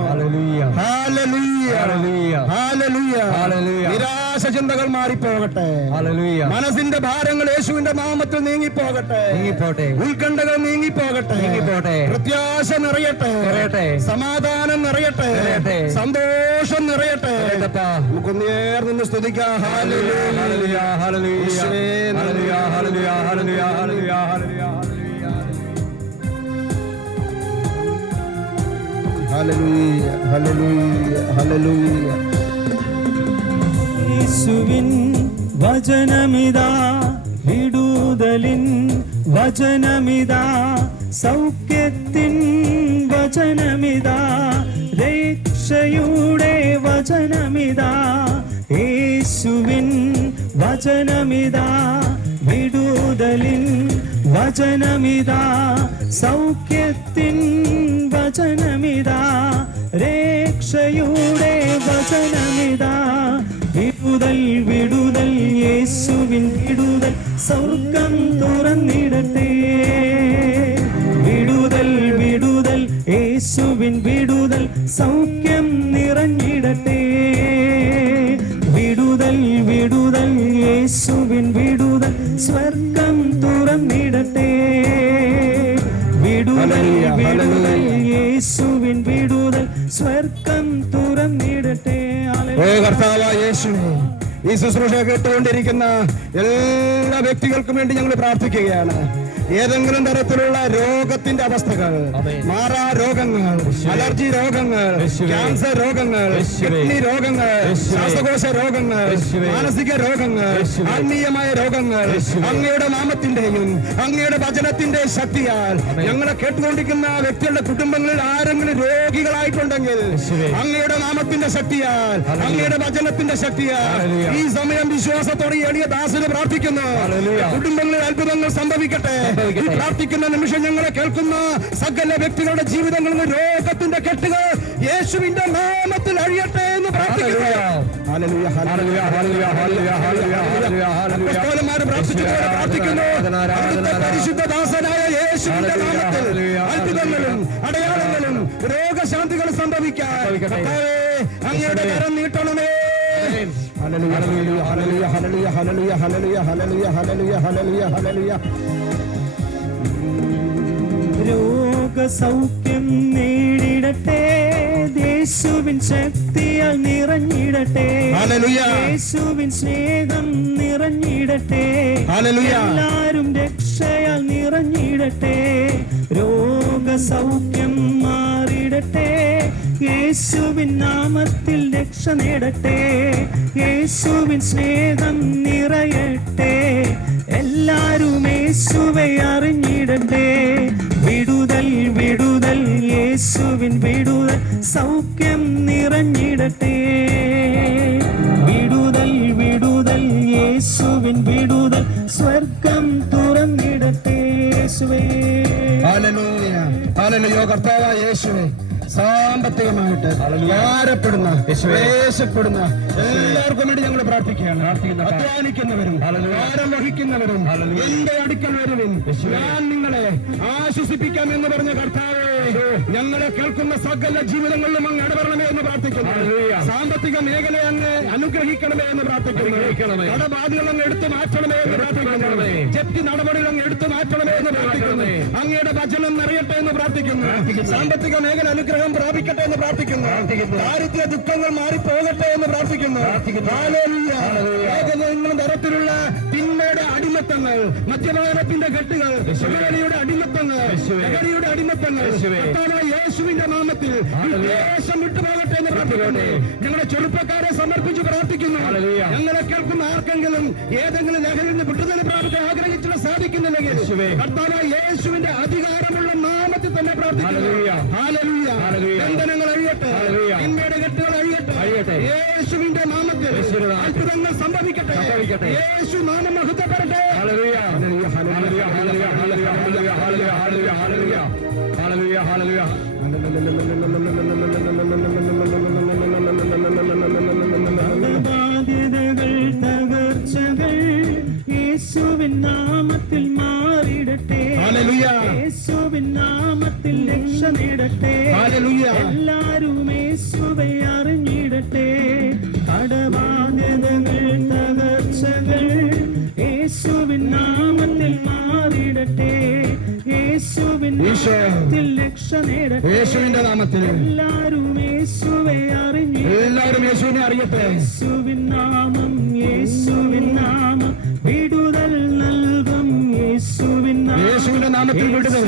നിരാശ പ്രത്യാശ ചിന്തകൾ മാറിപ്പോകട്ടെ. ഹല്ലേലൂയ. മനസ്സിന്റെ ഭാരങ്ങൾ യേശുവിന്റെ നാമത്തിൽ നീങ്ങിപ്പോകട്ടെ. നീങ്ങിപ്പോട്ടെ. ഉത്കണ്ഠകൾ നീങ്ങിപ്പോകട്ടെ. നീങ്ങിപ്പോട്ടെ. പ്രത്യാശ നിറയട്ടെ. നിറയട്ടെ. സമാധാനം നിറയട്ടെ. നിറയട്ടെ. സന്തോഷം നിറയട്ടെ. നമുക്കൊന്ന് ഏർന്ന് സ്തുതിക്കാം. ഹല്ലേലൂയ. ഹല്ലേലൂയ. ഹല്ലേലൂയ. യേശുവേ നന്ദി. ഹല്ലേലൂയ. ഹല്ലേലൂയ. ഹല്ലേലൂയ. ഹല്ലേലൂയ. ഹല്ലേലൂയ. ഹല്ലേലൂയ. ഹല്ലേലൂയ. യേശുവിൻ വചനമിതാ, വിടുതലിൻ വചനമിതാ, സൗഖ്യത്തിൻ വചനമിതാ, രക്ഷയുടെ വചനമിതാ. യേശുവിൻ വചനമിതാ, വിടുതലിൻ വചനമിതാ, സൗഖ്യത്തിൻ വചനമിതാ, രക്ഷയുടെ വചനമിതാ. വിടുതൽ വിടുതൽ യേശുവിൻ വിടുതൽ, സ്വർഗം തുറന്നിടട്ടെ. വിടുതൽ വിടുതൽ യേശുവിൻ വിടുതൽ, സൗഖ്യം നിറഞ്ഞിടട്ടെ. വിടുതൽ വിടുതൽ യേശുവിൻ വിടുതൽ, സ്വർഗം തുറന്നിടട്ടെ. വിടുതൽ വിടുതൽ യേശുവിൻ വിടുതൽ, സ്വർഗം തുറന്നിടട്ടെ. ഓ കർത്താവായ യേശുവേ, ഈ ശുശ്രൂഷ കേട്ടുകൊണ്ടിരിക്കുന്ന എല്ലാ വ്യക്തികൾക്കും വേണ്ടി ഞങ്ങൾ പ്രാർത്ഥിക്കുകയാണ്. ഏതെങ്കിലും തരത്തിലുള്ള രോഗത്തിന്റെ അവസ്ഥകൾ, മാറാ രോഗങ്ങൾ, അലർജി രോഗങ്ങൾ, ക്യാൻസർ രോഗങ്ങൾ, കിഡ്നി രോഗങ്ങൾ, ശ്വാസകോശ രോഗങ്ങൾ, മാനസിക രോഗങ്ങൾ, ആത്മീയമായ രോഗങ്ങൾ, അങ്ങയുടെ നാമത്തിന്റെയും അങ്ങയുടെ വചനത്തിന്റെ ശക്തിയാൽ ഞങ്ങളെ കേട്ടുകൊണ്ടിരിക്കുന്ന വ്യക്തികളുടെ കുടുംബങ്ങളിൽ ആരെങ്കിലും രോഗികളായിട്ടുണ്ടെങ്കിൽ അങ്ങയുടെ നാമത്തിന്റെ ശക്തിയാൽ, അങ്ങയുടെ വചനത്തിന്റെ ശക്തിയാൽ ഈ സമയം വിശ്വാസത്തോടെ എളിയ ദാസന് പ്രാർത്ഥിക്കുന്നു. കുടുംബങ്ങളിൽ അത്ഭുതങ്ങൾ സംഭവിക്കട്ടെ. ഈ പ്രാർത്ഥിക്കുന്ന നിമിഷം ഞങ്ങളെ കേൾക്കുന്ന സകല വ്യക്തികളുടെ ജീവിതങ്ങളിൽ രോഗത്തിന്റെ കെട്ടുകൾ യേശുവിന്റെ നാമത്തിൽ അഴിയട്ടെ എന്ന് പ്രാർത്ഥിക്കുന്നു. പരിശുദ്ധ ദാസനായ യേശുവിന്റെ നാമത്തിൽ അത്ഭുതങ്ങളും അടയാളങ്ങളും രോഗശാന്തികളും സംഭവിക്കാൻ അങ്ങയുടെ കരം നീട്ടണമേ. ഹല്ലേലൂയ ഹല്ലേലൂയ ഹല്ലേലൂയ ഹല്ലേലൂയ ഹല്ലേലൂയ ഹല്ലേലൂയ ഹല്ലേലൂയ ഹല്ലേലൂയ. രോഗസൗഖ്യം നേടിടട്ടെ, യേശുവിൻ ശക്തിയാൽ നിറഞ്ഞിടട്ടെ. യേശുവിൻ സ്നേഹം നിറഞ്ഞിടട്ടെ. എല്ലാരും രക്ഷയാൽ നിറഞ്ഞിടട്ടെ. രോഗസൗഖ്യം മാറിടട്ടെ. യേശുവിൻ നാമത്തിൽ രക്ഷ നേടട്ടെ. യേശുവിൻ സ്നേഹം നിറയട്ടെ. എല്ലാരും യേശുവെ അറിഞ്ഞിടട്ടെ. വിടുതൽ വിടുതൽ യേശുവിൻ വിടുതൽ, സൗഖ്യം നിറഞ്ഞിടട്ടെ. വിടുതൽ വിടുതൽ യേശുവിൻ വിടുതൽ, സ്വർഗം തുറന്നിടട്ടെ. യേശുവേ ഹല്ലേലൂയ ഹല്ലേലൂയ. കർത്താവായ യേശുവേ, സാമ്പത്തികമായിട്ട് ഭാരപ്പെടുന്ന വേശപ്പെടുന്ന എല്ലാവർക്കും വേണ്ടി ഞങ്ങൾ പ്രാർത്ഥിക്കുകയാണ്. അധ്വാനിക്കുന്നവരും ഭാരം വഹിക്കുന്നവരും എന്റെ അടുക്കൽ വരുവിൻ, ഞാൻ നിങ്ങളെ ആശ്വസിപ്പിക്കാം എന്ന് പറഞ്ഞ കർത്താവേ, ഞങ്ങളെ കേൾക്കുന്ന സകല ജീവിതങ്ങളിലും അങ്ങ് ഇടപെടണമേ എന്ന് പ്രാർത്ഥിക്കുന്നു. സാമ്പത്തിക മേഖലയെ അങ്ങ് അനുഗ്രഹിക്കണമേ എന്ന് പ്രാർത്ഥിക്കുന്നു. കടബാധകൾ അങ്ങ് എടുത്തു മാറ്റണമേ എന്ന് പ്രാർത്ഥിക്കുന്നു. ജപ്തി നടപടികൾ അങ്ങ് എടുത്തു മാറ്റണമേ എന്ന് പ്രാർത്ഥിക്കുന്നു. അങ്ങയുടെ വചനം നിറയട്ടെ എന്ന് പ്രാർത്ഥിക്കുന്നു. സാമ്പത്തിക മേഖല അനുഗ്രഹം പ്രാപിക്കട്ടെ എന്ന് പ്രാർത്ഥിക്കുന്നു. ദാരിദ്ര്യ ദുഃഖങ്ങൾ മാറിപ്പോകട്ടെ എന്ന് പ്രാർത്ഥിക്കുന്നു. ഏതെങ്കിലും തരത്തിലുള്ള തിന്മയുടെ അടിമത്തങ്ങൾ, മദ്യപാനത്തിന്റെ കെട്ടുകൾ, സുഖകളിയുടെ അടിമത്തങ്ങൾ, ലഹരിയുടെ അടിമത്തങ്ങൾ യേശുവിന്റെ നാമത്തിൽ ദേശം വിട്ടുപോകട്ടെ എന്ന് പ്രാർത്ഥിക്കുന്നു. ഞങ്ങളുടെ ചെറുപ്പക്കാരെ സമർപ്പിച്ച് പ്രാർത്ഥിക്കുന്നു. ഞങ്ങളെ കേൾക്കുന്ന ആർക്കെങ്കിലും ഏതെങ്കിലും ലഹരിയിൽ നിന്ന് വിട്ടുതന്നെ പ്രാർത്ഥിക്കാൻ ആഗ്രഹിച്ചുള്ള സാധിക്കുന്നില്ലെങ്കിൽ കർത്താവായ യേശുവിന്റെ അധികാരമുള്ള നാമത്തിൽ തന്നെ പ്രാർത്ഥിക്കുന്നു. ഹല്ലേലൂയ. ബന്ധനങ്ങൾ അഴിയട്ടെ, തിന്മയുടെ കെട്ടുകൾ അഴിയട്ടെ. യേശുവിന്റെ നാമത്തിൽ അത്ഭുതങ്ങൾ സംഭവിക്കട്ടെ. യേശു നാമം മഹത്വപ്പെടട്ടെ. ഹല്ലേലൂയ ഹല്ലേലൂയ ഹല്ലേലൂയ ഹല്ലേലൂയ ഹല്ലേലൂയ ഹല്ലേലൂയ ഹല്ലേലൂയ ഹല്ലേലൂയ ഹല്ലേലൂയ. ബാധ്യതകൾ തകർച്ചകൾ യേശുവിൻ നാമത്തിൽ മാറിടട്ടെ. യേശുവിൻ നാമത്തിൽ രക്ഷ നേടട്ടെ. എല്ലാരും യേശുവെ അറിഞ്ഞിടട്ടെ. കടബാധ്യതകൾ രക്ഷ നേടട്ടെ. യേശുവിന്റെ നാമത്തിൽ എല്ലാവരും യേശുവെ അറിഞ്ഞ് എല്ലാവരും യേശുവിനെ അറിയട്ടെ. യേശുവിൻ നാമം, യേശുവിൻ നാമം വിടുതൽ നൽകും. യേശുവിന്റെ നാമത്തിൽ വിടുതൽ,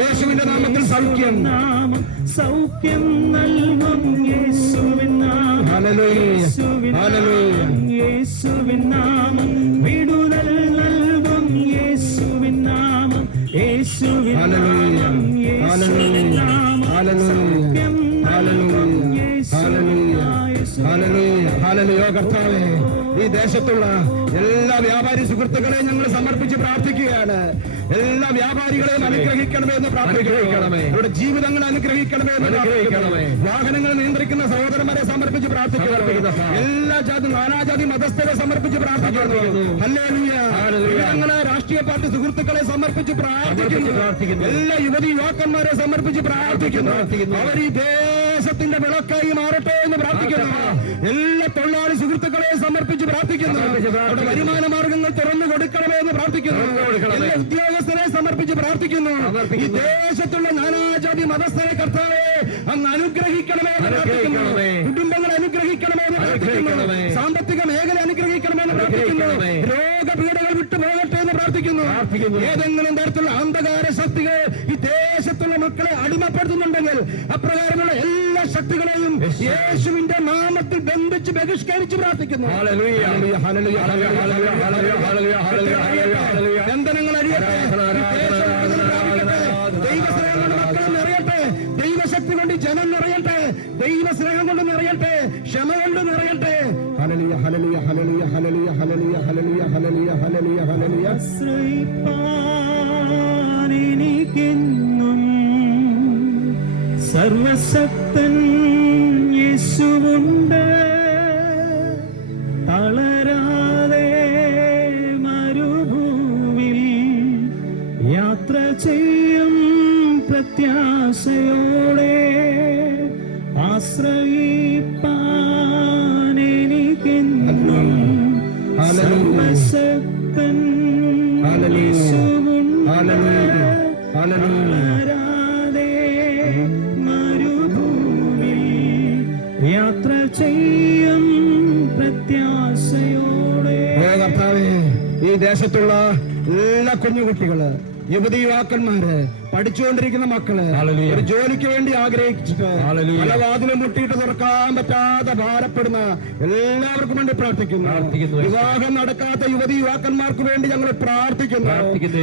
യേശുവിന്റെ നാമത്തിൽ സൗഖ്യം, നാമം സൗഖ്യം നൽകും. യേശുവിൻ നാമം, യേശുവിൻ നാമം, യേശുവിൻ നാമം വിടുതൽ നൽകും. യേശുവിൻ നാമം, യേശുവിൻ നാമം, യേശുവിൻ നാമം സൗഖ്യം നൽകും. കർത്താവേ, ഈ ദേശത്തുള്ള എല്ലാ വ്യാപാരി സുഹൃത്തുക്കളെയും ഞങ്ങൾ സമർപ്പിച്ച് പ്രാർത്ഥിക്കുകയാണ്. എല്ലാ വ്യാപാരികളെയും അനുഗ്രഹിക്കണമേ എന്ന് പ്രാർത്ഥിക്കണമേ. അവരുടെ ജീവിതങ്ങൾ അനുഗ്രഹിക്കണമേ എന്ന് പ്രാർത്ഥിക്കണമേ. വാഹനങ്ങൾ നിയന്ത്രിക്കുന്ന സഹോദരന്മാരെ സമർപ്പിച്ച് പ്രാർത്ഥിക്കണമേ. എല്ലാ ജാതി നാനാജാതി മതസ്ഥരെ സമർപ്പിച്ച് പ്രാർത്ഥിക്കുന്നു. ഹല്ലേലൂയ. ഞങ്ങളെ രാഷ്ട്രീയ പാർട്ടി സുഹൃത്തുക്കളെ സമർപ്പിച്ച് പ്രാർത്ഥിക്കുന്നു. എല്ലാ യുവതി യുവാക്കന്മാരെ സമർപ്പിച്ച് പ്രാർത്ഥിക്കുന്നു. അവർ ഈ ദേശത്തിന്റെ വിളക്കായി മാറട്ടെ എന്ന് പ്രാർത്ഥിക്കുന്നു. എല്ലാ തൊഴിലാളി സുഹൃത്തുക്കളെ സമർപ്പിച്ച് പ്രാർത്ഥിക്കുന്നു. അവരുടെ വരുമാന മാർഗങ്ങൾ തുറന്നു കൊടുക്കണമേ എന്ന് പ്രാർത്ഥിക്കുന്നു. എല്ലാ ഉദ്യോഗസ്ഥരെ സമർപ്പിച്ച് പ്രാർത്ഥിക്കുന്നു. ഈ ദേശത്തുള്ള നാനാജാതി മതസ്ഥരെ കർത്താവേ അങ്ങ് അനുഗ്രഹിക്കണമേ എന്ന് പ്രാർത്ഥിക്കുന്നു. കുടുംബങ്ങൾ അനുഗ്രഹിക്കണമേ എന്ന് പ്രാർത്ഥിക്കുന്നു. സാമ്പത്തിക മേഖല അനുഗ്രഹിക്കണമേ എന്ന് പ്രാർത്ഥിക്കുന്നു. രോഗപീഠകൾ വിട്ടുപോകട്ടെ എന്ന് പ്രാർത്ഥിക്കുന്നു. ഏതെങ്കിലും തരത്തിലുള്ള അന്ധകാര ശക്തികൾ ഈ ദേശത്തുള്ള മക്കളെ അടിമപ്പെടുത്തുന്നുണ്ടെങ്കിൽ അപ്രകാരമുള്ള എല്ലാ ശക്തികളെയും യേശുവിന്റെ നാമത്തിൽ ബന്ധിച്ച് ബഹിഷ്കരിച്ച് പ്രാർത്ഥിക്കുന്നു. ബന്ധനങ്ങൾ അഴിയട്ടെ, ദൈവസ്നേഹം കൊണ്ട് മക്കൾ നിറയട്ടെ, ദൈവശക്തി കൊണ്ട് ജനം നിറയട്ടെ, ദൈവസ്നേഹം കൊണ്ട് നിറയട്ടെ, ക്ഷമ കൊണ്ട് നിറയട്ടെ. ഹല്ലേലൂയ, ഹല്ലേലൂയ, ഹല്ലേലൂയ, ഹല്ലേലൂയ, ഹല്ലേലൂയ, ഹല്ലേലൂയ, ഹല്ലേലൂയ, ഹല്ലേലൂയ, ഹല്ലേലൂയ. ആശ്രയിപ്പാൻ എനിക്കെന്നും സർവശക്തൻ യേശുവുണ്ട്. തളരാതെ മരുഭൂവിൽ യാത്ര ചെയ്യും പ്രത്യാശയോടെ. ആശ്രയിപ്പാൻ എനിക്കെന്നും സർവശക്തൻ യേശുവുണ്ട്. തളരാതെ മരുഭൂവിൽ യാത്ര ചെയ്യും പ്രത്യാശയോടെ. കർത്താവേ, ഈ ദേശത്തുള്ള എല്ലാ കുഞ്ഞുകുട്ടികള്, യുവതി യുവാക്കന്മാര്, പഠിച്ചുകൊണ്ടിരിക്കുന്ന മക്കള്, ഒരു ജോലിക്ക് വേണ്ടി ആഗ്രഹിച്ചിട്ട് പല വാതിലും മുട്ടിയിട്ട് തുറക്കാൻ പറ്റാതെ ഭാരപ്പെടുന്ന എല്ലാവർക്കും വേണ്ടി പ്രാർത്ഥിക്കുന്നു. വിവാഹം നടക്കാത്ത യുവതി യുവാക്കന്മാർക്ക് വേണ്ടി ഞങ്ങൾ പ്രാർത്ഥിക്കുന്നു.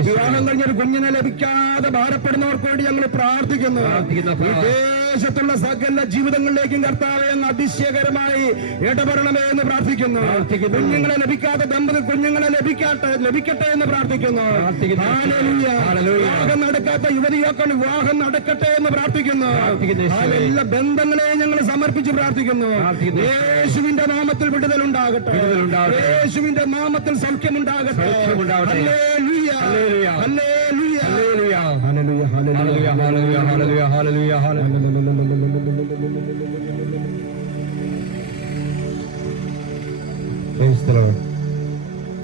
വിവാഹം കഴിഞ്ഞൊരു കുഞ്ഞിനെ ലഭിക്കാതെ ഭാരപ്പെടുന്നവർക്ക് വേണ്ടി ഞങ്ങൾ പ്രാർത്ഥിക്കുന്നു. ദേശത്തുള്ള സകല ജീവിതങ്ങളിലേക്കും കർത്താവെ അങ്ങ് അതിശയകരമായി ഇടപെടണമേ എന്ന് പ്രാർത്ഥിക്കുന്നു. കുഞ്ഞുങ്ങളെ ലഭിക്കാത്ത ദമ്പതി കുഞ്ഞുങ്ങളെ ലഭിക്കട്ടെ എന്ന് പ്രാർത്ഥിക്കുന്നു. വിവാഹം നടക്കാത്ത യുവതി യുവാക്കൾ വിവാഹം നടക്കട്ടെ എന്ന് പ്രാർത്ഥിക്കുന്നു. എല്ലാ ബന്ധങ്ങളെയും ഞങ്ങൾ സമർപ്പിച്ച് പ്രാർത്ഥിക്കുന്നു. യേശുവിന്റെ നാമത്തിൽ വിടുതൽ ഉണ്ടാകട്ടെ, യേശുവിന്റെ നാമത്തിൽ സൗഖ്യമുണ്ടാകട്ടെ. ഹല്ലേലൂയ, ഹല്ലേലൂയ, ഹല്ലേലൂയ, ഹല്ലേലൂയ, ഹല്ലേലൂയ, ഹല്ലേലൂയ, ഹല്ലേലൂയ, ഹല്ലേലൂയ. Praise the Lord.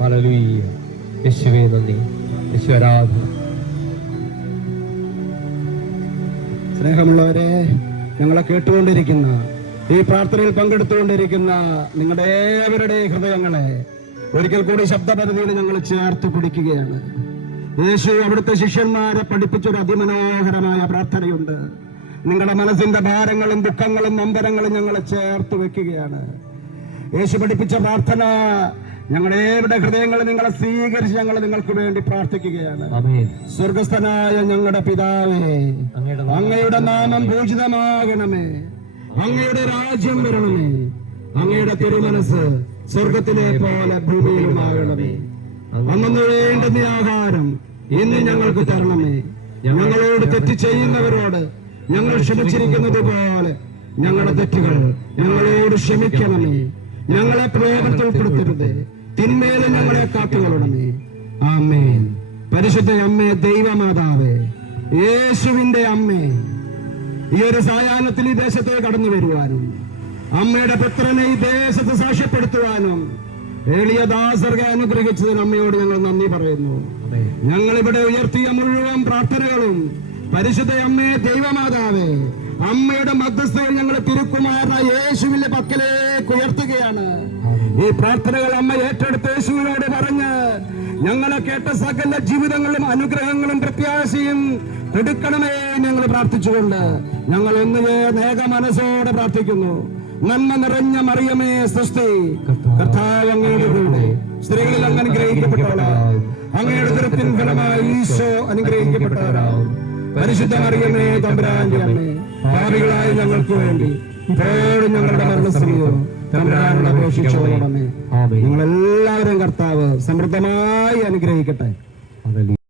Hallelujah. യേശുവേ നന്ദി, യേശുവേ ആരാധന. സ്നേഹമുള്ളവരെ, ഞങ്ങളെ കേട്ടുകൊണ്ടിരിക്കുന്ന, ഈ പ്രാർത്ഥനയിൽ പങ്കെടുത്തുകൊണ്ടിരിക്കുന്ന നിങ്ങളുടെ ഏവരുടെ ഹൃദയങ്ങളെ ഒരിക്കൽ കൂടി ശബ്ദപരിധിയിൽ ഞങ്ങൾ ചേർത്ത് പിടിക്കുകയാണ്. യേശു അവിടുത്തെ ശിഷ്യന്മാരെ പഠിപ്പിച്ചൊരു അതിമനോഹരമായ പ്രാർത്ഥനയുണ്ട്. നിങ്ങളുടെ മനസ്സിന്റെ ഭാരങ്ങളും ദുഃഖങ്ങളും നൊമ്പരങ്ങളും ഞങ്ങൾ ചേർത്ത് വെക്കുകയാണ്. യേശു പഠിപ്പിച്ച പ്രാർത്ഥന ഞങ്ങളുടെ ഹൃദയങ്ങൾ നിങ്ങളെ സ്വീകരിച്ച് ഞങ്ങൾ നിങ്ങൾക്ക് വേണ്ടി പ്രാർത്ഥിക്കുകയാണ്. സ്വർഗസ്ഥനായ ഞങ്ങളുടെ പിതാവേ, അങ്ങയുടെ നാമം പൂജിതമാകണമേ, അങ്ങയുടെ രാജ്യം വരണമേ, അങ്ങയുടെ തിരുമനസ് സ്വർഗത്തിലെ പോലെ ഭൂമിയിലുമാകണമേ. അന്നു വേണ്ടുന്ന ആഹാരം ഇന്ന് ഞങ്ങൾക്ക് തരണമേ. ഞങ്ങളോട് തെറ്റ് ചെയ്യുന്നവരോട് ഞങ്ങൾ ക്ഷമിച്ചിരിക്കുന്നത് പോലെ ഞങ്ങളുടെ തെറ്റുകൾ ഞങ്ങളോട് ക്ഷമിക്കണമേ. ഞങ്ങളെ പ്രലോഭനത്തിൽ ഉൾപ്പെടുത്തരുത്, തിന്മയിൽ ഞങ്ങളെ കാത്തുകൊള്ളണമേ. ആമേൻ. പരിശുദ്ധ അമ്മേ, ദൈവമാതാവേ, യേശുവിന്റെ അമ്മേ, ഈ ഒരു സായാഹ്നത്തിൽ ഈ ദേശത്തെ കടന്നു വരുവാനും അമ്മയുടെ പുത്രനെ ഈ ദേശത്ത് സാക്ഷ്യപ്പെടുത്തുവാനും എളിയ ദാസർഗെ അനുഗ്രഹിച്ചതിന് അമ്മയോട് ഞങ്ങൾ നന്ദി പറയുന്നു. ഞങ്ങളിവിടെ ഉയർത്തിയ മുഴുവൻ പ്രാർത്ഥനകളും പരിശുദ്ധ അമ്മേ, ദൈവമാതാവേ, അമ്മയുടെ മധ്യസ്ഥയിൽ ഞങ്ങൾ തിരുക്കുമാരനായ യേശുവിന്റെ പക്കലേക്ക് ഉയർത്തുകയാണ്. ഈ പ്രാർത്ഥനകൾ അമ്മ ഏറ്റെടുത്ത് യേശുവിനോട് പറഞ്ഞ് ഞങ്ങളെ കേട്ട സകല ജീവിതങ്ങളും അനുഗ്രഹങ്ങളും പ്രത്യാശയും കൊടുക്കണമേ ഞങ്ങൾ പ്രാർത്ഥിച്ചുകൊണ്ട് ഞങ്ങൾ നേക മനസ്സോടെ പ്രാർത്ഥിക്കുന്നു. നന്മ നിറഞ്ഞ മറിയമേ സ്വസ്തി, കർത്താവ് അങ്ങയുടെ കൂടെ സ്ത്രീകളിൽ അങ്ങ് അനുഗ്രഹിക്കപ്പെട്ടവളാവും. അങ്ങയുടെ ഉദരത്തിൻ ഫലമായി ഈശോ അനുഗ്രഹിക്കപ്പെട്ടവരാവും. പരിശുദ്ധ മറിയമേ, തമ്പുരാന്റെ അമ്മേ, പാപികളായ ഞങ്ങൾക്ക് വേണ്ടി ഇപ്പോഴും ഞങ്ങളുടെ മരണസമയവും തമ്പുരാനോട് അപേക്ഷിച്ചോളണമേ. നിങ്ങളെല്ലാവരും കർത്താവ് സമൃദ്ധമായി അനുഗ്രഹിക്കട്ടെ.